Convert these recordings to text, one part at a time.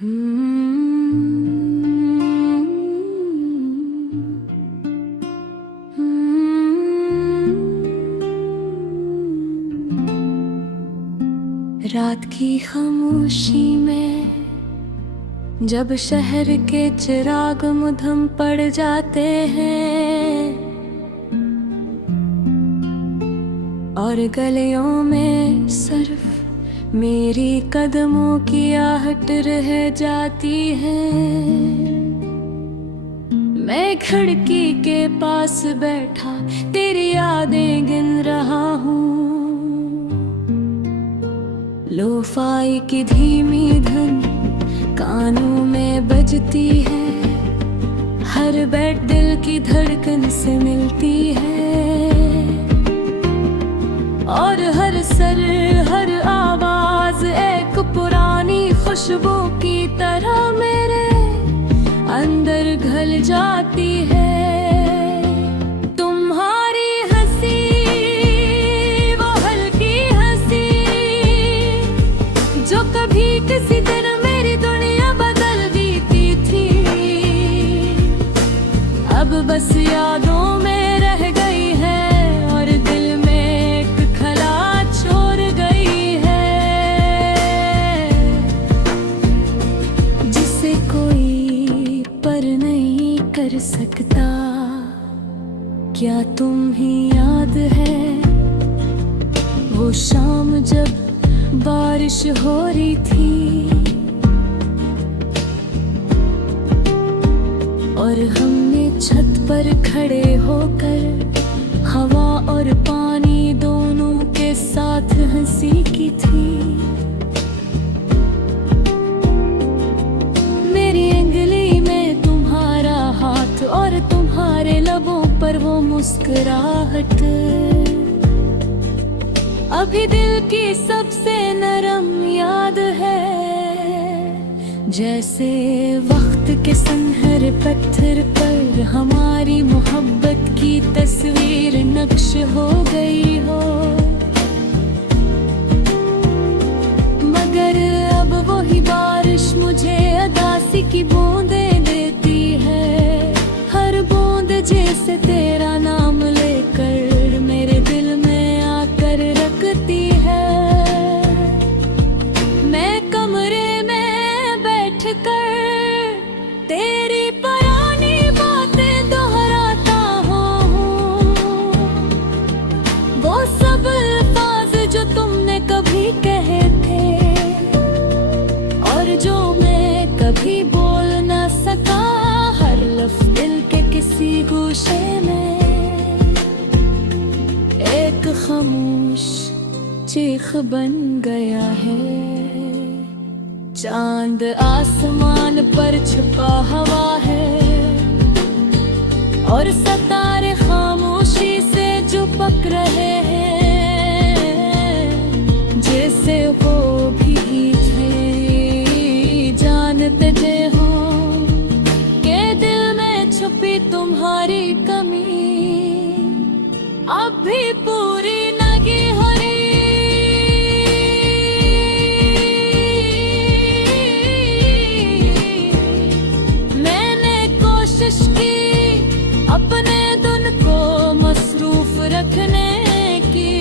रात की खामोशी में जब शहर के चिराग मुधम पड़ जाते हैं और गलियों में सिर्फ मेरी कदमों की आहट रह जाती है, मैं खिड़की के पास बैठा तेरी यादें गिन रहा हूँ। लोफाई की धीमी धुन कानों में बजती है, हर बैठ दिल की धड़कन से मिलती है और हर सर हर आवाज एक पुरानी खुशबू की तरह मेरे अंदर घल जाती है। तुम्हारी हंसी वो हल्की हंसी जो कभी किसी दिन मेरी दुनिया बदल देती थी, अब बस यादों में रह गई है और दिल में एक खला छोड़ गई है, जिसे कोई पर नहीं कर सकता। क्या तुम ही याद है वो शाम जब बारिश हो रही थी और हमने छत पर खड़े होकर हवा और पानी दोनों के साथ हंसी की थी। मेरी उंगली में तुम्हारा हाथ और तुम्हारे लबों पर वो मुस्कुराहट अभी दिल की सबसे नरम याद है। जैसे वक्त के संहर पत्थर पर हमारी मोहब्बत की तस्वीर नक्श हो गई हो, मगर अब वही बारिश मुझे उदासी की बूंदें देती है, हर बूंद जैसे तेरा नाम लेकर मेरे दिल में आकर रखती है। मैं कमरे में बैठकर तेरी पुरानी बातें दोहराता हूँ, वो सब अल्फाज जो तुमने कभी कहे थे और जो मैं कभी बोल ना सका, हर लफ्ज़ दिल के किसी गोशे में एक खामोश चीख बन गया है। चांद आसमान पर छुपा हवा है और सितारे खामोशी से चिपक रहे हैं, जैसे वो भी थे जानते थे हो के दिल में छुपी तुम्हारी कमी अब भी पूरी लगी हो रही। अपने धुन को मसरूफ रखने की,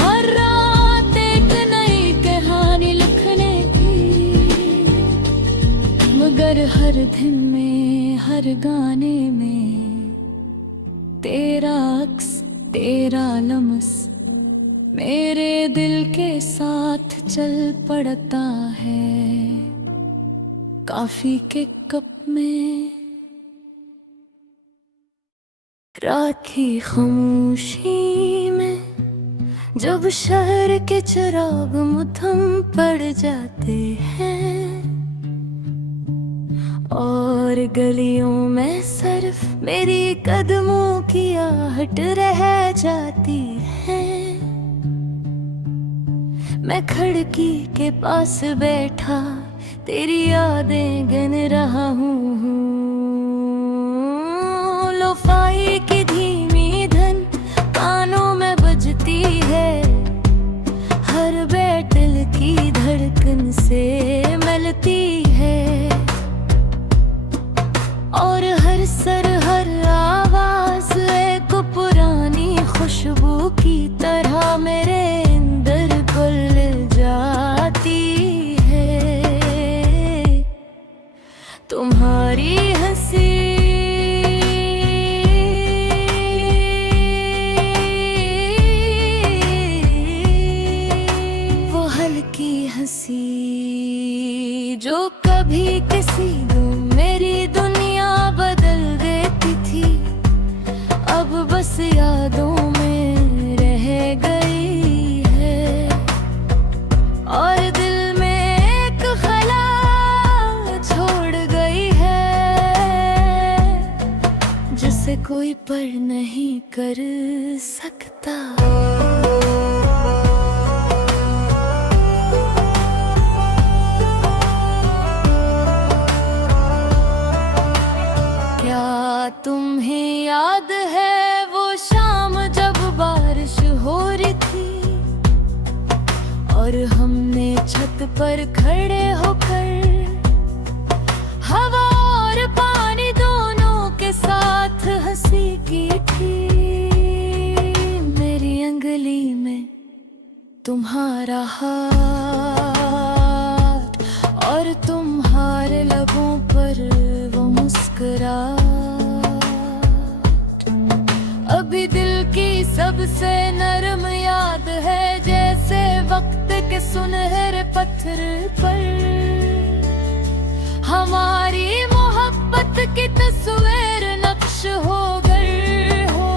हर रात एक नई कहानी लिखने की, मगर हर दिन में हर गाने में तेरा अक्स तेरा लम्स मेरे दिल के साथ चल पड़ता है। कॉफी के कप में रात की खामोशी में जब शहर के चिराग मुधम पड़ जाते हैं और गलियों में सिर्फ मेरी कदमों की आहट रह जाती है, मैं खिड़की के पास बैठा तेरी यादें गिन रहा हूँ। लोफाई की धीमी धुन कानों में बजती है, हर बैठल की धड़कन से से मिलती है, और हर सर हर आवाज एक पुरानी खुशबू की तरह मेरे अंदर घुल जाती है। तुम्हारी हंसी हंसी जो कभी किसी दिन मेरी दुनिया बदल देती थी, अब बस यादों में रह गई है, और दिल में एक खला छोड़ गई है, जिसे कोई पर नहीं कर सकता। तुम्हें याद है वो शाम जब बारिश हो रही थी, और हमने छत पर खड़े होकर हवा और पानी दोनों के साथ हंसी की थी। मेरी अंगुली में तुम्हारा हाथ, और तुम्हारे लबों पर वो मुस्कुराहट, अभी दिल की सबसे नरम याद है, जैसे वक्त के सुनहरे पत्थर पर हमारी मोहब्बत की तस्वीर नक्श हो गई हो।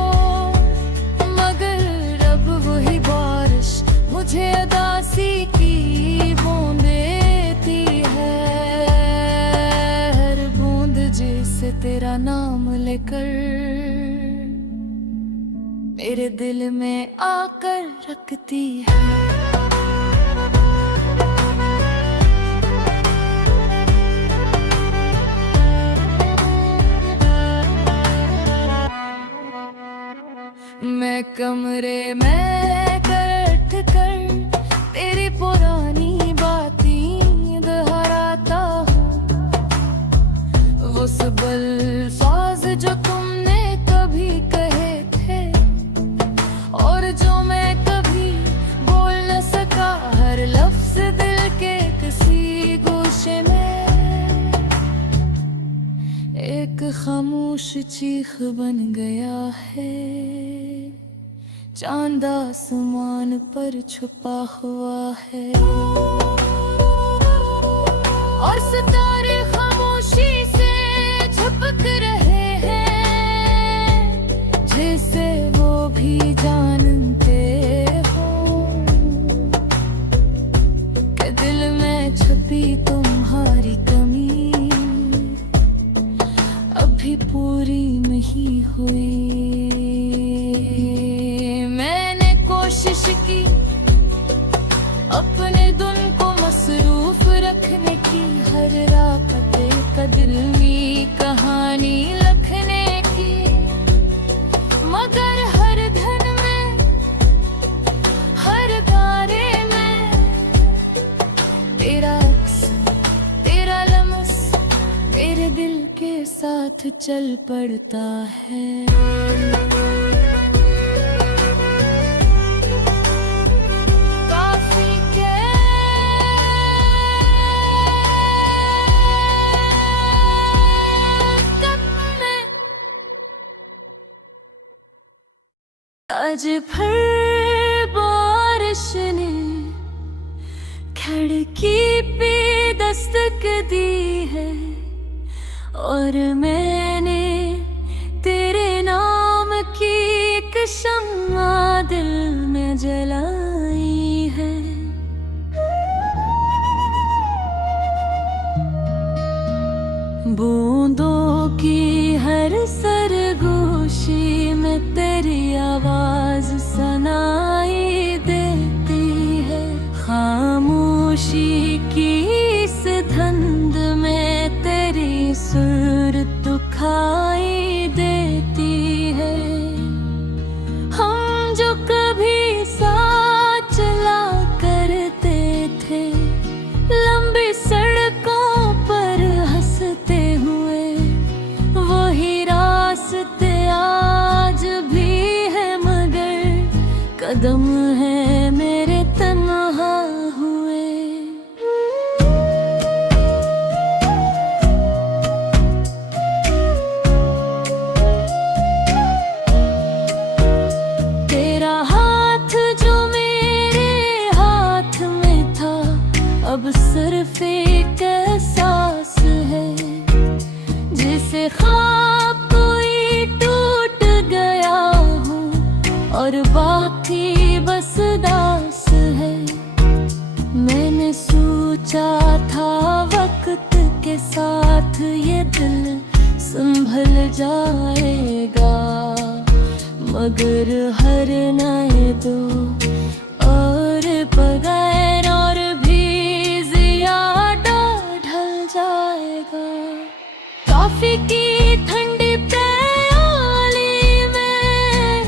मगर अब वही बारिश मुझे उदासी की बूंद देती है, हर बूंद जैसे तेरा नाम लेकर मेरे दिल में आकर रखती है। मैं कमरे में बैठ कर तेरी पुरानी बातें दोहराता हूँ, वो सब अल्फाज जो तुमने कभी कहे थे, और जो मैं कभी बोल न सका, हर लफ्ज दिल के किसी गोशे में एक खामोश चीख बन गया है। चांद आसमान पर छुपा हुआ है, और सितारे खामोशी से झपक रहे हैं, जैसे वो भी जानते हो कि दिल में छुपी तुम्हारी कमी अभी पूरी नहीं हुई। मैंने कोशिश की अपने धुन को मसरूफ रखने की, हर रात पे कदरनी कहानी लिखने की, मगर हर धन में हर गाने में तेरा अक्स तेरा लम्स मेरे दिल के साथ चल पड़ता है। आज फिर बारिश ने खिड़की पे दस्तक दी है, और मैंने तेरे नाम की एक शम्मा दिल में जलाई है। बूंदों की हर सरगोशी में तेरी आवाज सुनाई देती है, खामोशी की इस धुंध में तेरी सुर दुखाई देती है। हम जो कभी साथ चला करते थे, लंबे सिर्फ एक एहसास है, जिसे ख्वाब कोई टूट गया हो और बाकी बस दास है। मैंने सोचा था वक्त के साथ ये दिल संभल जाएगा, मगर हर नए दो और बगैर और भी ज्यादा ढल जाएगा। कॉफी की ठंडी प्याली में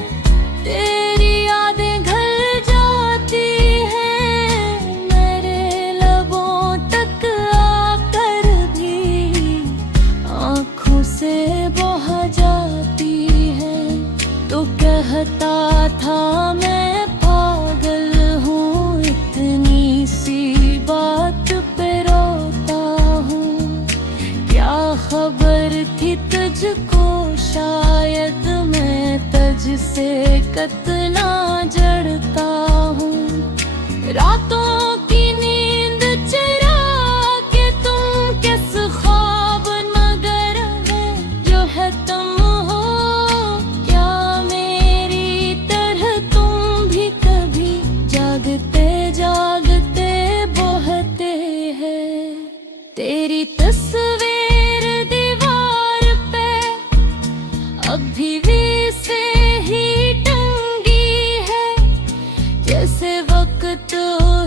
तेरी यादें घल जाती हैं, मेरे लबों तक आकर भी आँखों से बह जाती है। तो कहता था मैं पागल हूँ, इतनी सी बात पे रोता हूँ। क्या खबर थी तुझको, शायद मैं तुझ से कितना जड़ता हूँ। रातों की नींद चुरा के तुम किस ख्वाब मगर है जो है तुम हो। क्या मेरी तरह तुम भी कभी जागते जागते बहते हैं। तेरी तस्वीर दीवार पे अभी भी से ही टंगी है, जैसे वक्त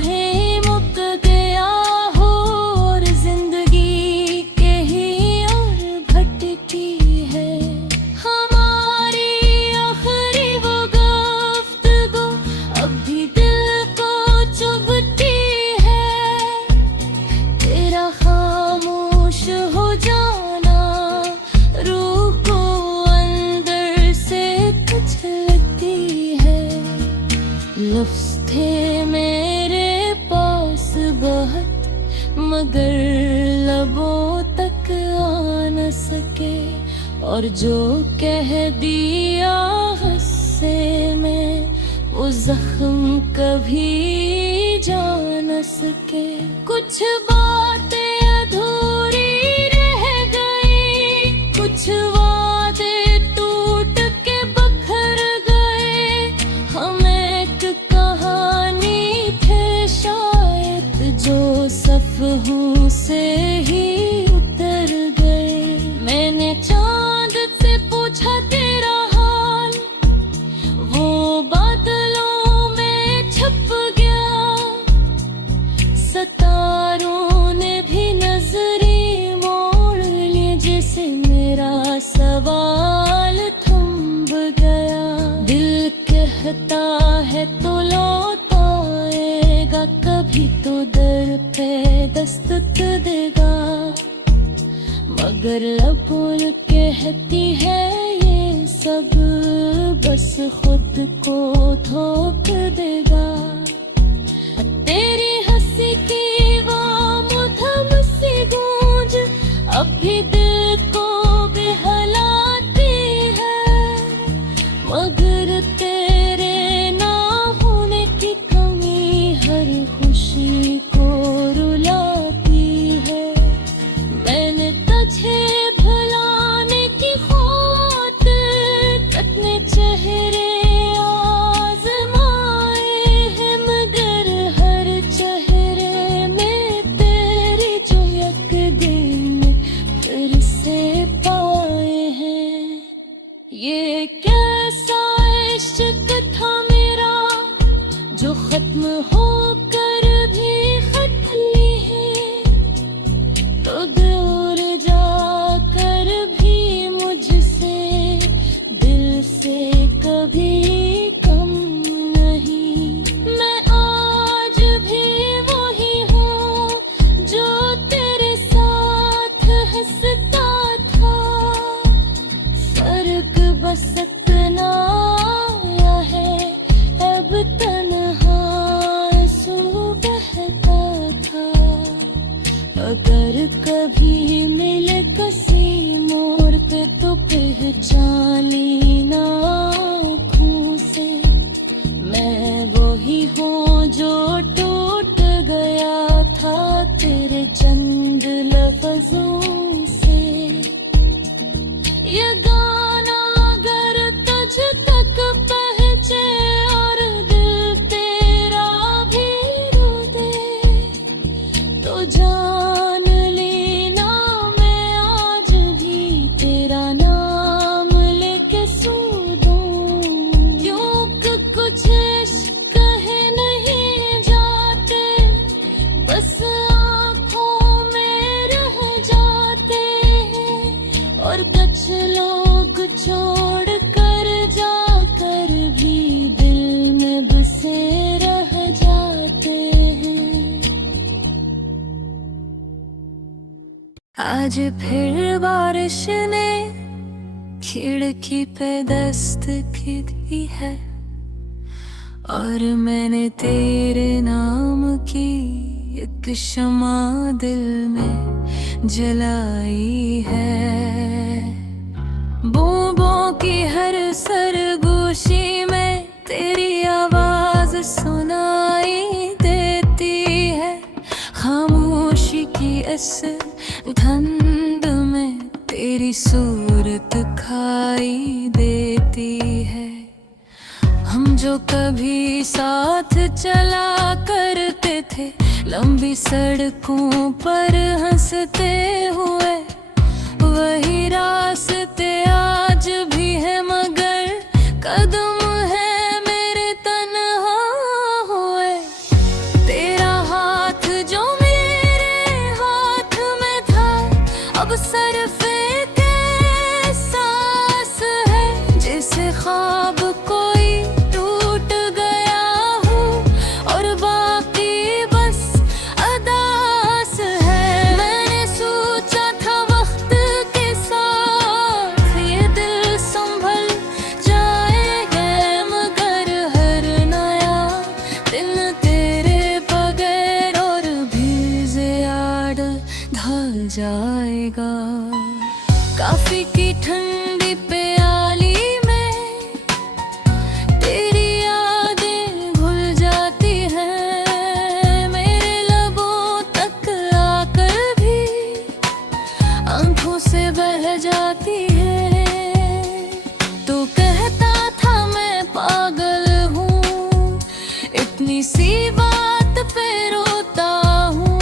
ही मुक गया हो और जिंदगी के ही और भटकी है। हमारी आखिरी वो गुफ्तगू अभी दिल को चुभती है, तेरा खामोश हो जाना रूह को अंदर से कुछ लगती है। लफ्ज़ थे मेरे पास बहुत, मगर लबों तक आ न सके, और जो कह दिया गुस्से में वो जख्म कभी जा न सके। कुछ बातें अधूरी रह गई, कुछ वादे टूट के बखर गए। हम एक कहानी थे शायद जो सफ़हों से ही उतर गए। मैंने चांद से पूछा तेरा हाल, वो बादलों में छप गया। सितारों ने भी नजरें मोड़ ली, जैसे मेरा सवाल थम गया। दिल कहता है तो लौट आएगा, कभी तो दर पे दस्तक देगा, मगर लबों कहती है ये सब बस खुद को धोख देगा। तेरी हंसी की वो मधुर सी गूंज अभी दिल को बहलाती है, मगर तेरे ना होने की कमी हर खुशी को रुलाती है। मैंने तुझे भुलाने की खातिर कितने चेहरे आज़माए हैं, मगर हर चेहरे में तेरी जो एक दिन फिर से पाए हैं। ये कैसा इश्क था मेरा जो खत्म होकर भी खत्म नहीं, तो दूर जाकर भी मुझसे दिल से कभी कम नहीं। मैं आज भी वही हूँ जो तेरे साथ हंसता था, फर्क बस इतना आया है अब तन्हा आंसू बहता था। अगर कभी मिले किसी मोड़ पे तो पहचान लेना आँखों से, मैं वही हूँ जो टूट गया था तेरे चंद लफ्जों से। ये गाना अगर तुझ तक पहुंचे और दिल तेरा भी रो दे, तो जान लेना मैं आज भी तेरा नाम लेके सो दूं। क्यों कि कुछ इश्क है नहीं जाते, बस आँखों में रह जाते हैं। और कुछ लोग छोड़ कर जाकर भी दिल में बसे रह जाते हैं। आज फिर बारिश ने खिड़की पे दस्तक दी है, और मैंने तेरे नाम की एक शमा दिल में जलाई है। बूंदों की हर सरगोशी में तेरी आवाज सुनाई देती है। खामोशी की इस धुंध में तेरी सूरत खाई देती है। हम जो कभी साथ चला करते थे, लंबी सड़कों पर हंसते हुए, वही रास्ते आज भी है, मगर कदम है मेरे तन्हा हुए। तेरा हाथ जो मेरे हाथ में था, अब सरफे के सांस है। जैसे ख्वाब कोई टूट गया हो और बाकी बस अदास है। मैंने सोचा था वक्त के साथ ये दिल संभल जाएगा, मगर हर नया दिन तेरे बगैर और भी ज्यादा ढल जाएगा। काफी की ठंडी प्याली में तेरी यादें घुल जाती हैं, मेरे लबों तक आकर भी आंखों से बह जाती है। तो कहता था मैं पागल हूँ, इतनी सी बात पे रोता हूँ।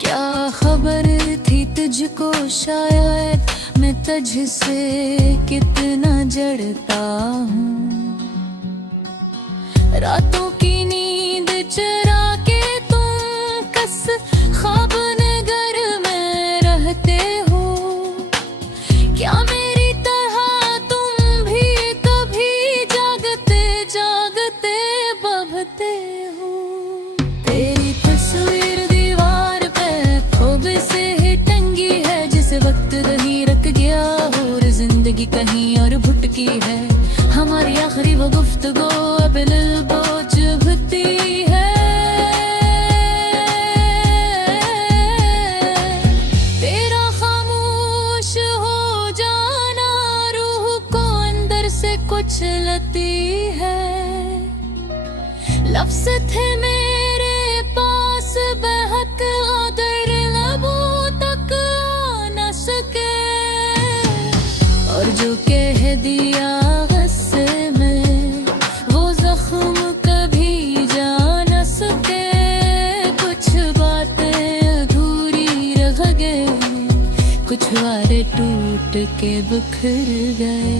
क्या खबर थी तुझको शायद मैं तुझसे कितना जड़ता हूँ। रातों की नींद चुरा के तुम कस ख्वाब नगर में रहते हो। क्या मेरी तरह तुम भी कभी जागते जागते बहते हो। तेरी तस्वीर दीवार पे खूब से ही टंगी है, जिसे वक्त नहीं रख गया और जिंदगी कहीं और भुटकी है। हमारी आखिरी वो गुफ्तगू अब लबों चुभती है। तेरा खामोश हो जाना रूह को अंदर से कुचलती है। लफ्ज़ थे मेरे पास बहक आकर लबों तक आ न सके, और जो कह दिया गुस्से में वो जख्म कभी जा न सके। कुछ बातें अधूरी रह गए, कुछ वारे टूट के बिखर गए।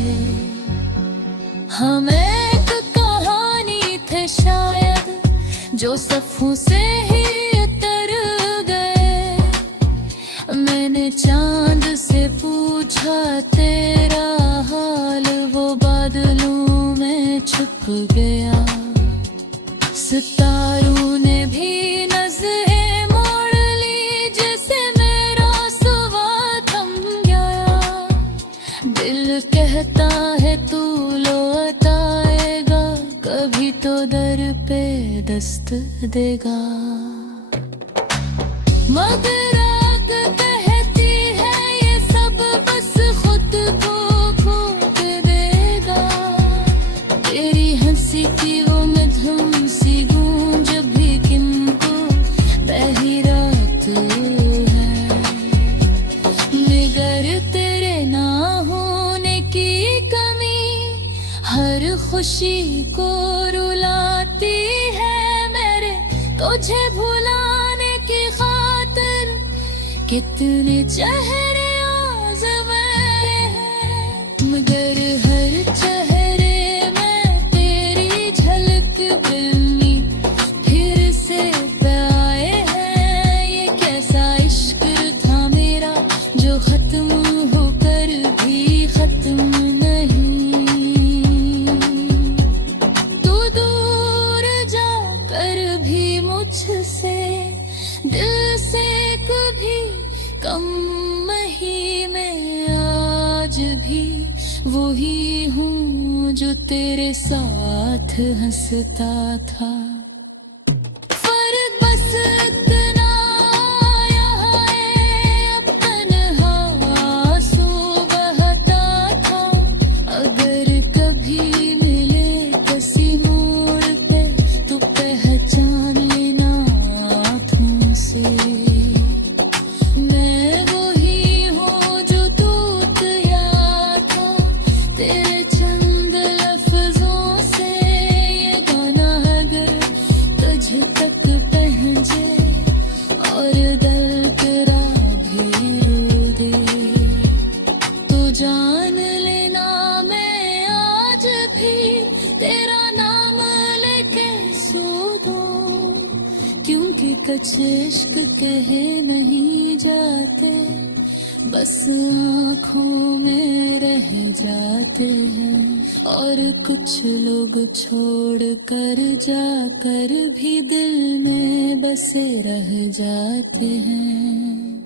हम एक कहानी थे शायद, जो सफ़ों से ही उतर गए। मैंने चांद से पूछा तेरा हाल, वो बादलों में छुप गया। सितारों ने भी नज़रें मोड़ ली, जैसे मेरा सुवा थम गया। दिल कहता है तू लौट आएगा, कभी तो दर पे दस्त देगा। मगर आग कहती है ये सब बस खुद को फूंक देगा। तेरी हंसी की वो मधुम सी गूंज भी किनको पहली रात है, मगर तेरे ना होने की कमी हर खुशी को रुलाती है मेरे। तुझे भुलाने की खातिर कितने चेहरे आज़माए हैं, मगर हर चेहरे में तेरी झलक मिलनी फिर से आए हैं। ये कैसा इश्क था मेरा जो खत्म होकर भी खत्म नहीं। तू दूर जाकर भी मुझसे दिल से कभी कम नहीं। मैं आज भी वही हूँ जो तेरे साथ हंसता था। फर्क बस इतना यहाँ है, अब तन्हा आंसू बहता था। अगर कभी मिले किसी मोड़ पे तो पहचान लेना आँखों से। मैं वही हूँ जो टूट गया था तेरे चंद लफ्जों से। ये गाना अगर तुझ तक पहुँचे और दिल तेरा भी रो दे तो जान लेना मैं आज भी तेरा नाम लेके सो दूं। क्योंकि कच्चे इश्क कहे नहीं जाते, बस आँखों में रह जाते हैं। और कुछ लोग छोड़ कर जाकर भी दिल में बसे रह जाते हैं।